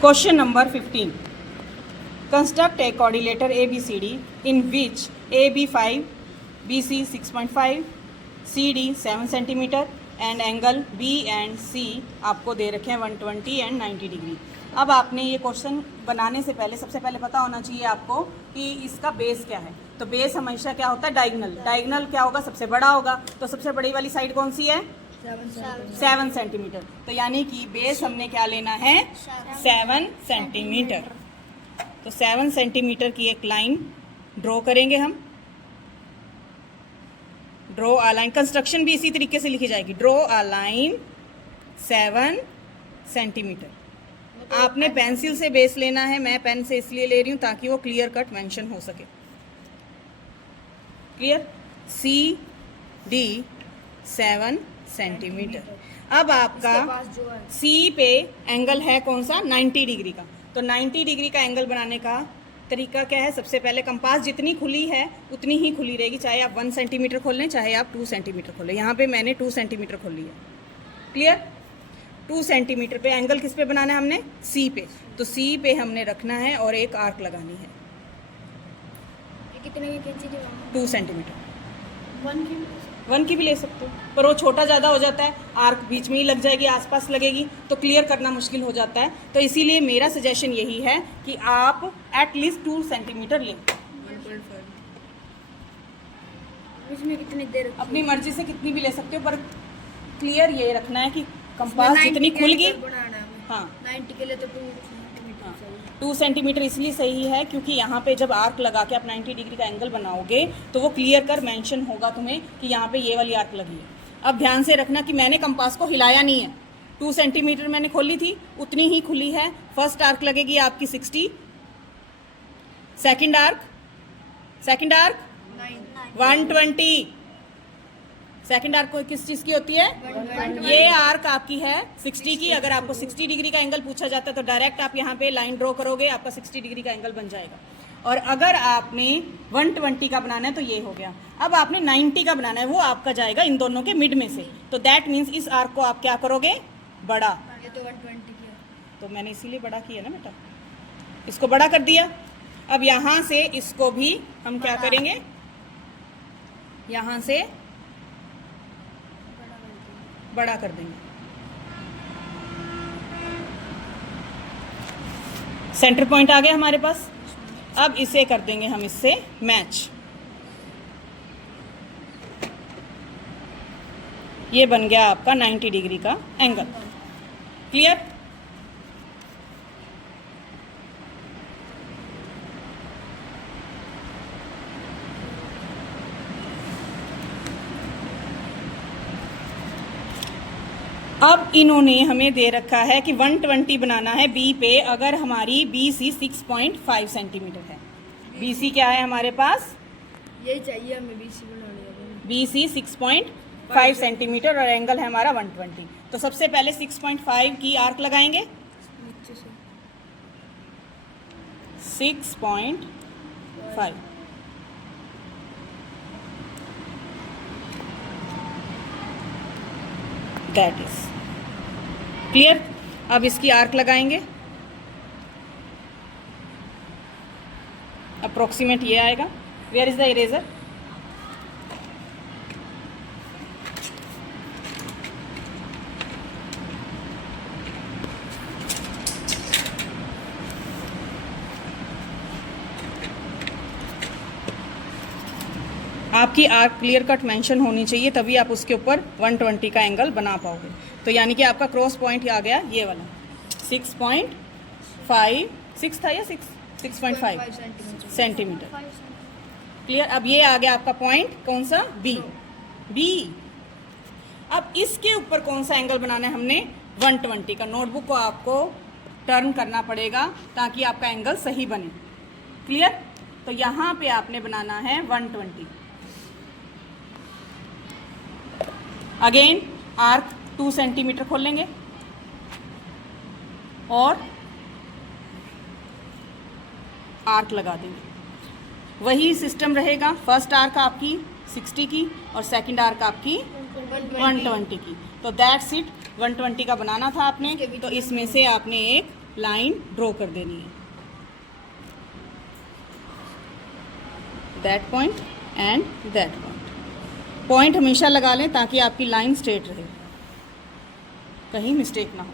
Question number 15. Construct a quadrilateral ABCD in which AB 5, BC 6.5, CD 7 cm and angle B and C आपको दे रखे हैं 120 and 90 degree. अब आपने ये question बनाने से पहले सबसे पहले पता होना चाहिए आपको कि इसका बेस क्या है। तो बेस हमेशा क्या होता है, डायगोनल। डायगोनल क्या होगा, सबसे बड़ा होगा। तो सबसे बड़ी वाली साइड कौन सी है, 7 सेंटीमीटर। तो यानी कि बेस हमने क्या लेना है, 7 सेंटीमीटर। तो 7 सेंटीमीटर की एक लाइन ड्रॉ करेंगे हम। ड्रॉ अ लाइन, कंस्ट्रक्शन भी इसी तरीके से लिखी जाएगी, ड्रॉ अ लाइन 7 सेंटीमीटर। आपने पेंसिल से बेस लेना है, मैं पेन से इसलिए ले रही हूं ताकि वो क्लियर कट मेंशन हो सके। Clear, C D 7 centimetre. अब आपका सी पे एंगल है कौन सा, 90 डिग्री का। तो 90 डिग्री का एंगल बनाने का तरीका क्या है, सबसे पहले कंपास जितनी खुली है उतनी ही खुली रहेगी, चाहे आप 1 सेंटीमीटर खोल लें चाहे आप 2 सेंटीमीटर खोलें। यहाँ पे मैंने 2 सेंटीमीटर खोल लिया। क्लियर, 2 सेंटीमीटर पे एंगल किस पे बनाना है हमने, सी पे। तो सी पे हमने रखना है और एक आर्क लगानी है। कितने की खींची थी? 2 सेंटीमीटर। 1 की भी ले सकते हो, पर वो छोटा ज़्यादा हो जाता है, आर्क बीच में ही लग जाएगी, आसपास लगेगी तो क्लियर करना मुश्किल हो जाता है। तो इसीलिए मेरा सजेशन यही है कि आप एटलीस्ट 2 सेंटीमीटर लें। 1.5। इसमें कितनी देर, अपनी मर्जी से कितनी भी ले सकते हो, पर क्लियर ये रखना है कि कंपास जितनी खुल गई। हाँ, 90 के लिए तो 2 सेंटीमीटर चाहिए। 2 सेंटीमीटर इसलिए सही है क्योंकि यहाँ पे जब आर्क लगा के आप 90 डिग्री का एंगल बनाओगे तो वो क्लियर कर मेंशन होगा तुम्हें कि यहाँ पे ये वाली आर्क लगी है। अब ध्यान से रखना कि मैंने कंपास को हिलाया नहीं है, 2 सेंटीमीटर मैंने खोली थी उतनी ही खुली है। फर्स्ट आर्क लगेगी आपकी 60, सेकंड आर्क 120। सेकंड आर्क किस चीज़ की होती है, ये आर्क आपकी है 60 की। अगर आपको 60 डिग्री का एंगल पूछा जाता है तो डायरेक्ट आप यहाँ पे लाइन ड्रॉ करोगे, आपका 60 डिग्री का एंगल बन जाएगा। और अगर आपने 120 का बनाना है तो ये हो गया। अब आपने 90 का बनाना है, वो आपका जाएगा इन दोनों के मिड में से। तो दैट मीन्स इस आर्क को आप क्या करोगे, बड़ा। ये तो 120 किया, तो मैंने इसीलिए बड़ा किया ना बेटा, इसको बड़ा कर दिया। अब यहाँ से इसको भी हम क्या करेंगे, यहाँ से बड़ा कर देंगे। सेंटर पॉइंट आ गया हमारे पास। अब इसे कर देंगे हम इससे मैच। ये बन गया आपका 90 डिग्री का एंगल। क्लियर, अब इन्होंने हमें दे रखा है कि 120 बनाना है बी पे। अगर हमारी BC 6.5 सेंटीमीटर है, BC क्या है हमारे पास, यही चाहिए हमें BC बनाने का। BC 6.5 सेंटीमीटर और एंगल है हमारा 120। तो सबसे पहले 6.5 की आर्क लगाएंगे, नीचे से 6.5। That is clear. अब इसकी आर्क लगाएंगे, अप्रोक्सीमेट ये आएगा। वेयर इज द इरेजर, आपकी आर्क क्लियर कट मेंशन होनी चाहिए, तभी आप उसके ऊपर 120 का एंगल बना पाओगे। तो यानी कि आपका क्रॉस पॉइंट आ गया ये वाला 6.5, 6 था या 6.5 सेंटीमीटर। क्लियर, अब ये आ गया आपका पॉइंट कौन सा, बी। अब इसके ऊपर कौन सा एंगल बनाना है हमने, 120 का। नोटबुक को आपको टर्न करना पड़ेगा ताकि आपका एंगल सही बने। क्लियर, तो यहाँ पे आपने बनाना है 120। अगेन आर्क 2 सेंटीमीटर खोल लेंगे और आर्क लगा देंगे। वही सिस्टम रहेगा, फर्स्ट आर्क आपकी 60 की और सेकंड आर्क आपकी 120 की। तो दैट्स इट, 120 का बनाना था आपने, तो इसमें से आपने एक लाइन ड्रॉ कर देनी है, that point and that point. Point हमेशा लगा लें ताकि आपकी लाइन स्ट्रेट रहे, कहीं मिस्टेक ना हो।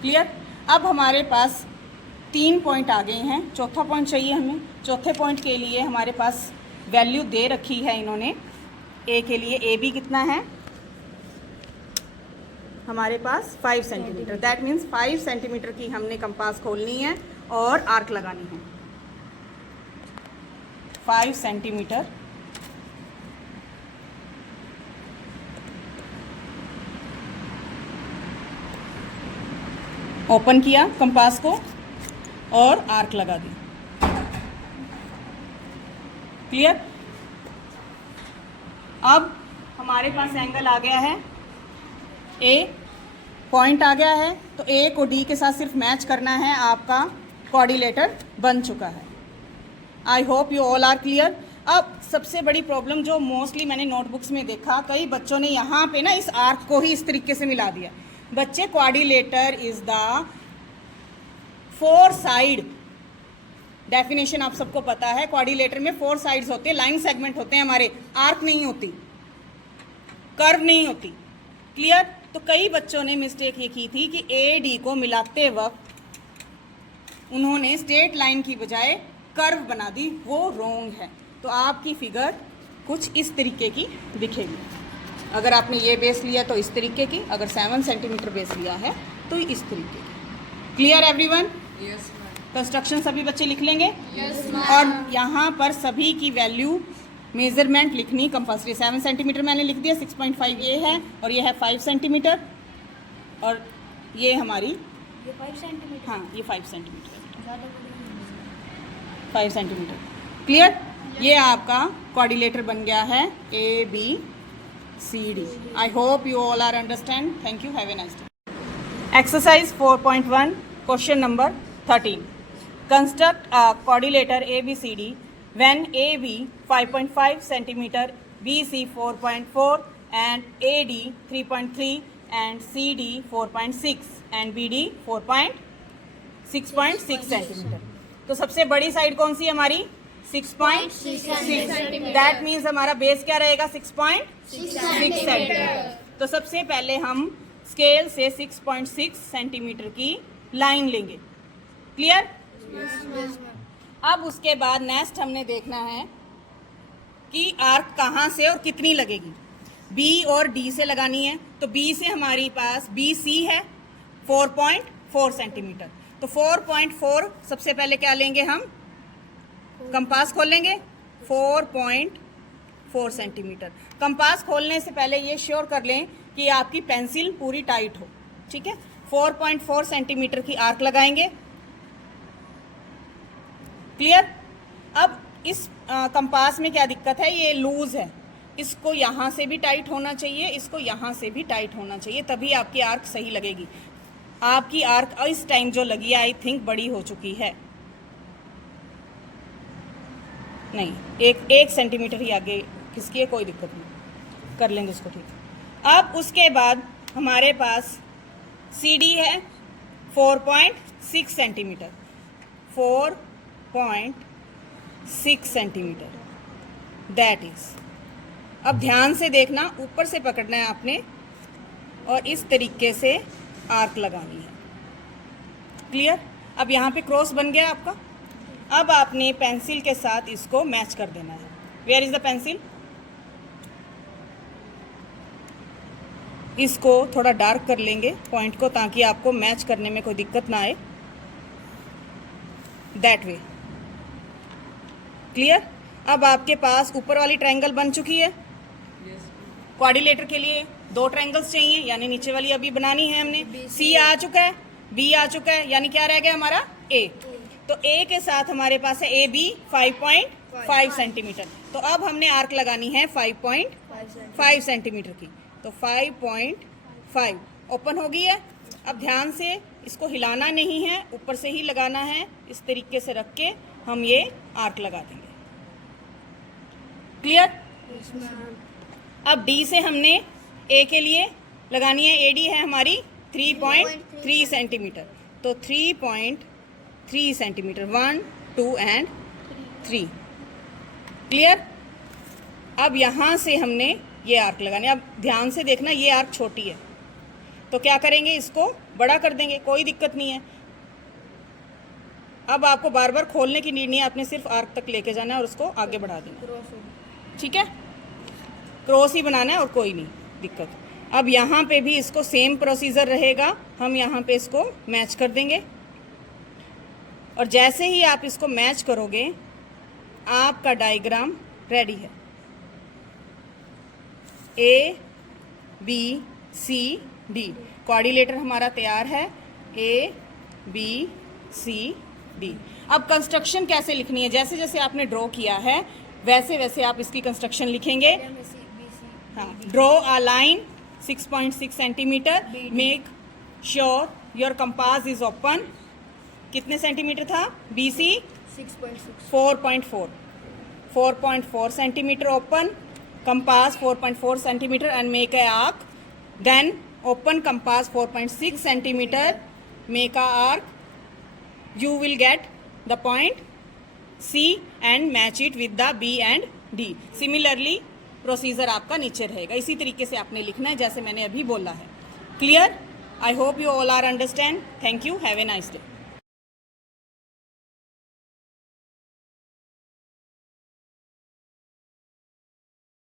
क्लियर। अब हमारे पास 3 पॉइंट आ गए हैं, चौथा पॉइंट चाहिए हमें। चौथे पॉइंट के लिए हमारे पास वैल्यू दे रखी है इन्होंने। ए के लिए ए बी कितना है हमारे पास 5 सेंटीमीटर। दैट मीन्स 5 सेंटीमीटर की हमने कंपास खोलनी है और आर्क लगानी है। 5 सेंटीमीटर ओपन किया कंपास को और आर्क लगा दी। क्लियर। अब हमारे पास एंगल आ गया है ए, पॉइंट आ गया है, तो ए को डी के साथ सिर्फ मैच करना है, आपका कोऑर्डिनेटर बन चुका है। I hope you all are clear. अब सबसे बड़ी प्रॉब्लम जो मोस्टली मैंने नोटबुक्स में देखा, कई बच्चों ने यहाँ पे ना इस आर्क को ही इस तरीके से मिला दिया। बच्चे, coordinator is the 4 side. Definition आप सबको पता है, कोऑर्डिनेटर में 4 साइड्स होते हैं, लाइन सेगमेंट होते हैं हमारे, आर्क नहीं होती, कर्व नहीं होती। क्लियर। तो कई बच्चों ने मिस्टेक ये की थी कि ए डी को मिलाते वक्त उन्होंने स्ट्रेट लाइन की बजाय कर्व बना दी, वो रॉन्ग है। तो आपकी फिगर कुछ इस तरीके की दिखेगी। अगर आपने ये बेस लिया तो इस तरीके की, अगर 7 सेंटीमीटर बेस लिया है तो इस तरीके की। Clear everyone? Yes ma'am. Construction सभी बच्चे लिख लेंगे? यस और यहाँ पर सभी की वैल्यू मेजरमेंट लिखनी कंपल्सरी। 7 सेंटीमीटर मैंने लिख दिया, 6.5 ये है और ये है 5 सेंटीमीटर और ये हमारी ये 5 सेंटीमीटर। हाँ ये 5 सेंटीमीटर, ज़्यादा बड़ी नहीं 5 सेंटीमीटर। क्लियर। ये आपका कोऑर्डिनेटर बन गया है A B C D. I hope you all are understand. Thank you, have a nice day. Exercise 4.1 question number 13। Construct a coordinator A B C D when AB 5.5 centimeter, BC 4.4 and AD 3.3 and CD 4.6 and BD 6.6 centimeter। तो सबसे बड़ी side कौन सी हमारी? 6.6। That means हमारा base क्या रहेगा? 6.6 centimetre. तो सबसे पहले हम स्केल से 6.6 सेंटीमीटर की लाइन लेंगे। क्लियर। अब उसके बाद नेक्स्ट हमने देखना है कि आर्क कहाँ से और कितनी लगेगी। बी और डी से लगानी है, तो बी से हमारी पास बी सी है 4.4 सेंटीमीटर। तो 4.4 सबसे पहले क्या लेंगे हम? कंपास खोलेंगे 4.4 सेंटीमीटर। कंपास खोलने से पहले ये श्योर कर लें कि आपकी पेंसिल पूरी टाइट हो। ठीक है। 4.4 सेंटीमीटर की आर्क लगाएंगे। क्लियर। अब इस कंपास में क्या दिक्कत है? ये लूज है, इसको यहाँ से भी टाइट होना चाहिए, इसको यहाँ से भी टाइट होना चाहिए, तभी आपकी आर्क सही लगेगी। आपकी आर्क इस टाइम जो लगी है आई थिंक बड़ी हो चुकी है। नहीं, एक सेंटीमीटर ही आगे खिसकी है, कोई दिक्कत नहीं, कर लेंगे इसको। ठीक। अब उसके बाद हमारे पास सी डी है 4.6 सेंटीमीटर, 4.6 सेंटीमीटर। दैट इज, अब ध्यान से देखना, ऊपर से पकड़ना है आपने और इस तरीके से आर्क लगानी है। क्लियर। अब यहाँ पे क्रॉस बन गया आपका। अब आपने पेंसिल के साथ इसको मैच कर देना है। Where is the pencil? इसको थोड़ा डार्क कर लेंगे पॉइंट को, ताकि आपको मैच करने में कोई दिक्कत ना आए। That way. क्लियर। अब आपके पास ऊपर वाली ट्रायंगल बन चुकी है। कोऑर्डिनेटर के लिए 2 ट्रायंगल्स चाहिए, यानी नीचे वाली अभी बनानी है हमने। सी आ चुका है, बी आ चुका है, यानी क्या रह गया हमारा? ए। तो ए के साथ हमारे पास है ए बी 5.5 सेंटीमीटर। तो अब हमने आर्क लगानी है 5.5 सेंटीमीटर की। तो 5.5 ओपन हो गई है। अब ध्यान से इसको हिलाना नहीं है, ऊपर से ही लगाना है। इस तरीके से रख के हम ये आर्क लगा देंगे। क्लियर। अब डी से हमने ए के लिए लगानी है, ए डी है हमारी 3.3 सेंटीमीटर। तो 3.3 सेंटीमीटर, 1, 2 एंड 3। क्लियर? अब यहाँ से हमने ये आर्क लगाने। अब ध्यान से देखना, ये आर्क छोटी है तो क्या करेंगे, इसको बड़ा कर देंगे, कोई दिक्कत नहीं है। अब आपको बार बार खोलने की नीड नहीं है, आपने सिर्फ आर्क तक लेके जाना है और उसको आगे बढ़ा देना है। क्रॉस होगी। ठीक है, क्रॉस ही बनाना है और कोई नहीं दिक्कत। अब यहाँ पे भी इसको सेम प्रोसीजर रहेगा, हम यहाँ पे इसको मैच कर देंगे और जैसे ही आप इसको मैच करोगे आपका डायग्राम रेडी है। A, B, C, D coordinator हमारा तैयार है, A, B, C, D। अब कंस्ट्रक्शन कैसे लिखनी है, जैसे जैसे आपने ड्रॉ किया है वैसे वैसे आप इसकी कंस्ट्रक्शन लिखेंगे। हाँ, draw a line 6.6 centimetre, make sure your compass is open. कितने सेंटीमीटर था? BC 6.6 4.4 centimetre open, compass 4.4 centimeter and make a arc. Then open compass 4.6 centimeter, make a arc. You will get the point C and match it with the B and D. Similarly procedure आपका नीचे रहेगा। इसी तरीके से आपने लिखना है जैसे मैंने अभी बोला है। Clear? I hope you all are understand. Thank you, have a nice day.